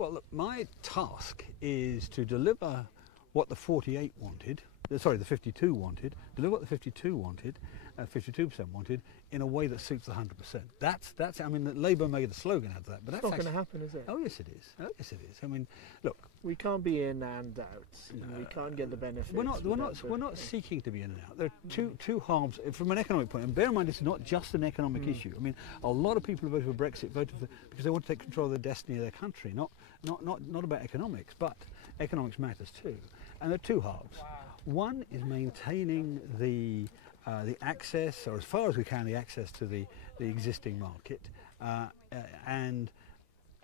Well, look, my task is to deliver what the 48 wanted, the 52 wanted, deliver what the 52 wanted, 52% wanted, in a way that suits the 100%. That's. I mean, Labour made a slogan out of that, but It's that's not going to happen, is it? Oh yes, it is. Oh yes, it is. I mean, look, We can't be in and out. We can't get the benefits. we're not seeking to be in and out. There are two halves from an economic point. And bear in mind, it's not just an economic issue. I mean, a lot of people who voted for Brexit voted for because they want to take control of the destiny of their country, not about economics, but economics matters too. And there are two halves. One is maintaining the access, or as far as we can, the access to the existing market, and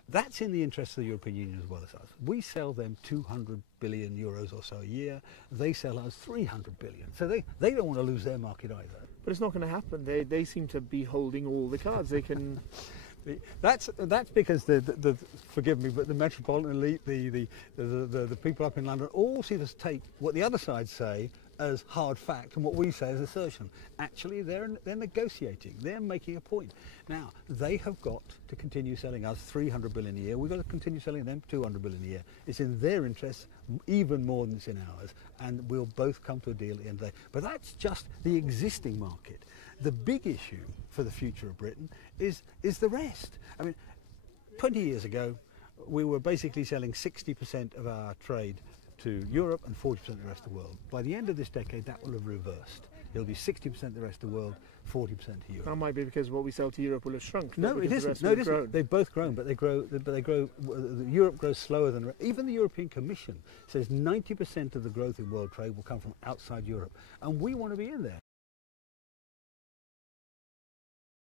that's in the interest of the European Union as well as us. We sell them 200 billion euros or so a year. They sell us 300 billion. So they don't want to lose their market either. But it's not going to happen. They seem to be holding all the cards. They can. That's because the forgive me, but the metropolitan elite, the people up in London, all see us take what the other side say as hard fact and what we say as assertion. Actually, they're negotiating. They're making a point. Now, they have got to continue selling us 300 billion a year. We've got to continue selling them 200 billion a year. It's in their interests even more than it's in ours, and we'll both come to a deal at the end of the day. But that's just the existing market. The big issue for the future of Britain is the rest. I mean, 20 years ago, we were basically selling 60% of our trade to Europe and 40% of the rest of the world. By the end of this decade, that will have reversed. It'll be 60% the rest of the world, 40% to Europe. That might be because what we sell to Europe will have shrunk. No, it isn't. No, it isn't. They've both grown, but they grow. Europe grows slower than even the European Commission says 90% of the growth in world trade will come from outside Europe, and we want to be in there.